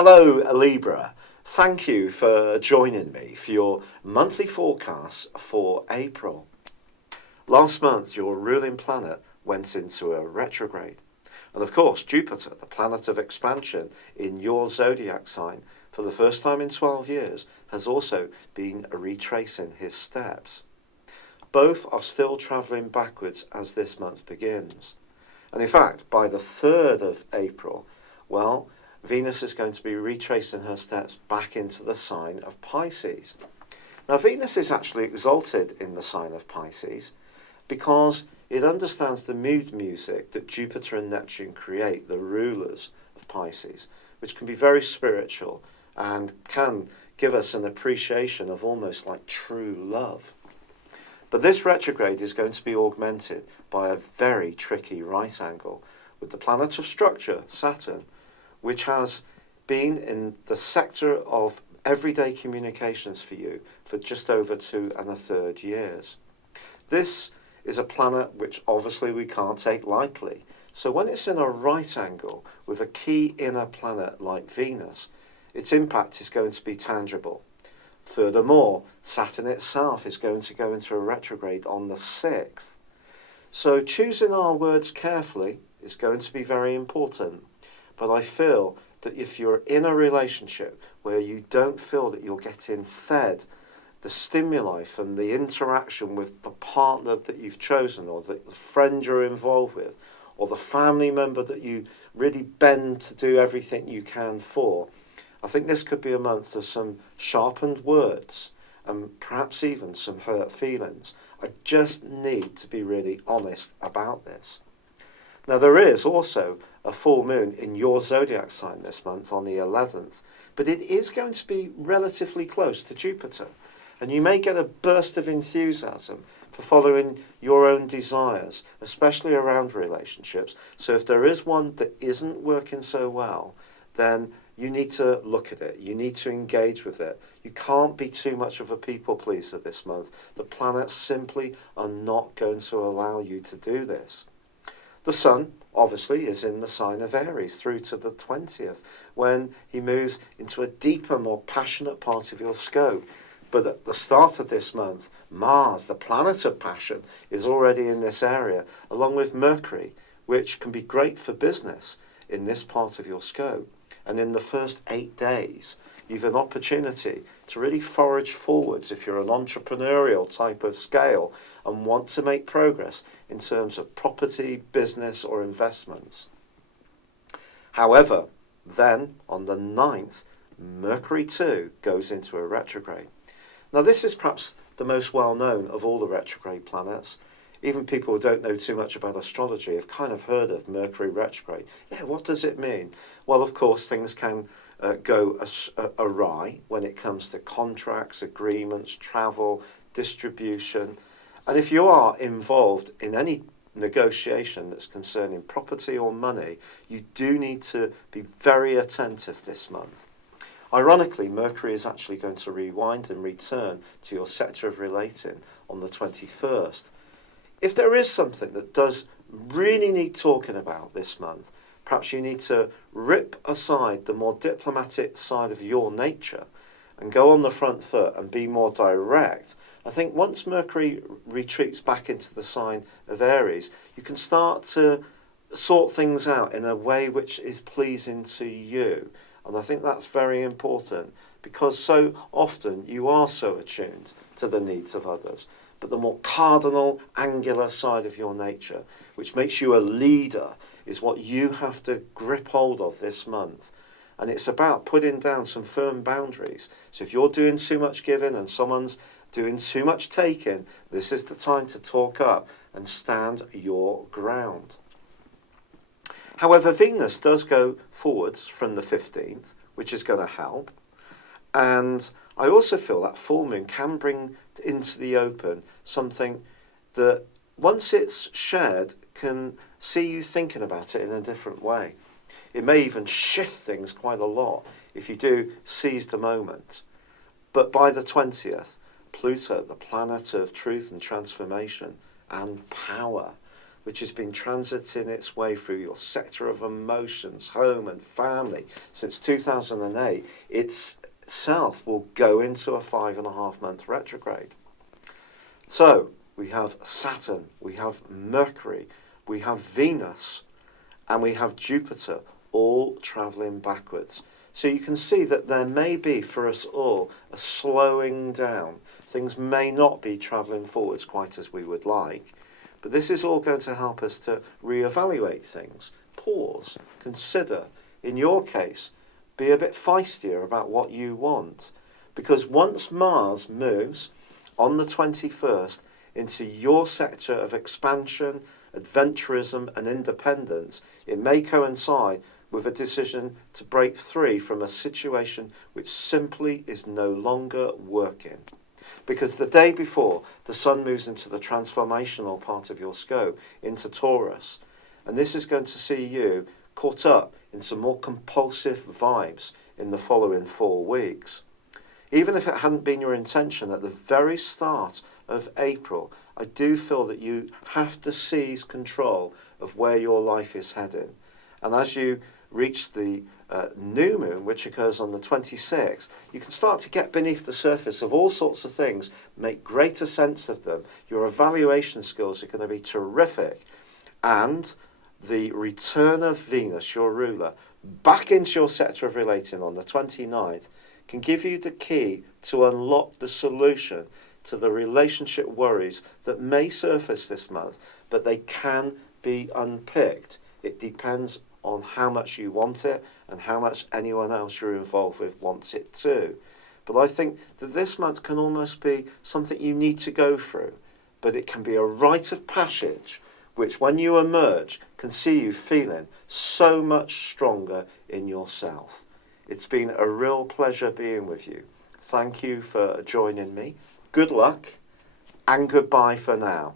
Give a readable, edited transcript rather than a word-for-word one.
Hello, Libra. Thank you for joining me for your monthly forecast for April. Last month, your ruling planet went into a retrograde. And of course, Jupiter, the planet of expansion in your zodiac sign, for the first time in 12 years, has also been retracing his steps. Both are still travelling backwards as this month begins. And in fact, by the 3rd of April, well, Venus is going to be retracing her steps back into the sign of Pisces. Now, Venus is actually exalted in the sign of Pisces because it understands the mood music that Jupiter and Neptune create, the rulers of Pisces, which can be very spiritual and can give us an appreciation of almost like true love. But this retrograde is going to be augmented by a very tricky right angle with the planet of structure, Saturn, which has been in the sector of everyday communications for you for just over 2 1/3 years. This is a planet which obviously we can't take lightly. So when it's in a right angle with a key inner planet like Venus, its impact is going to be tangible. Furthermore, Saturn itself is going to go into a retrograde on the 6th. So choosing our words carefully is going to be very important. But I feel that if you're in a relationship where you don't feel that you're getting fed the stimuli from the interaction with the partner that you've chosen, or the friend you're involved with, or the family member that you really bend to do everything you can for, I think this could be a month of some sharpened words and perhaps even some hurt feelings. I just need to be really honest about this. Now, there is also a full moon in your zodiac sign this month on the 11th, but it is going to be relatively close to Jupiter, and you may get a burst of enthusiasm for following your own desires, especially around relationships. So if there is one that isn't working so well, then you need to look at it. You need to engage with it. You can't be too much of a people pleaser this month. The planets simply are not going to allow you to do this. The Sun, obviously, is in the sign of Aries through to the 20th, when he moves into a deeper, more passionate part of your scope. But at the start of this month, Mars, the planet of passion, is already in this area, along with Mercury, which can be great for business in this part of your scope. And in the first 8 days, you've an opportunity to really forage forwards if you're an entrepreneurial type of scale and want to make progress in terms of property, business, or investments. However, then on the 9th, Mercury too goes into a retrograde. Now, this is perhaps the most well-known of all the retrograde planets. Even people who don't know too much about astrology have kind of heard of Mercury retrograde. Yeah, what does it mean? Well, of course, things can go awry when it comes to contracts, agreements, travel, distribution. And if you are involved in any negotiation that's concerning property or money, you do need to be very attentive this month. Ironically, Mercury is actually going to rewind and return to your sector of relating on the 21st. If there is something that does really need talking about this month, perhaps you need to rip aside the more diplomatic side of your nature and go on the front foot and be more direct. I think once Mercury retreats back into the sign of Aries, you can start to sort things out in a way which is pleasing to you. And I think that's very important because so often you are so attuned to the needs of others. But the more cardinal, angular side of your nature, which makes you a leader, is what you have to grip hold of this month. And it's about putting down some firm boundaries. So if you're doing too much giving and someone's doing too much taking, this is the time to talk up and stand your ground. However, Venus does go forwards from the 15th, which is going to help. And I also feel that full moon can bring into the open something that, once it's shared, can see you thinking about it in a different way. It may even shift things quite a lot if you do seize the moment. But by the 20th, Pluto, the planet of truth and transformation and power, which has been transiting its way through your sector of emotions, home and family since 2008, itself will go into a 5.5-month retrograde. So we have Saturn, we have Mercury, we have Venus, and we have Jupiter all travelling backwards. So you can see that there may be for us all a slowing down. Things may not be travelling forwards quite as we would like, but this is all going to help us to reevaluate things, pause, consider. In your case, be a bit feistier about what you want. Because once Mars moves on the 21st into your sector of expansion, adventurism and independence, it may coincide with a decision to break free from a situation which simply is no longer working. Because the day before, the Sun moves into the transformational part of your scope, into Taurus, and this is going to see you caught up in some more compulsive vibes in the following 4 weeks. Even if it hadn't been your intention at the very start of April, I do feel that you have to seize control of where your life is heading. And as you reach the new moon, which occurs on the 26th, you can start to get beneath the surface of all sorts of things, make greater sense of them. Your evaluation skills are going to be terrific. And the return of Venus, your ruler, back into your sector of relating on the 29th can give you the key to unlock the solution to the relationship worries that may surface this month, but they can be unpicked. It depends on how much you want it and how much anyone else you're involved with wants it too. But I think that this month can almost be something you need to go through, but it can be a rite of passage which when you emerge can see you feeling so much stronger in yourself. It's been a real pleasure being with you. Thank you for joining me. Good luck and goodbye for now.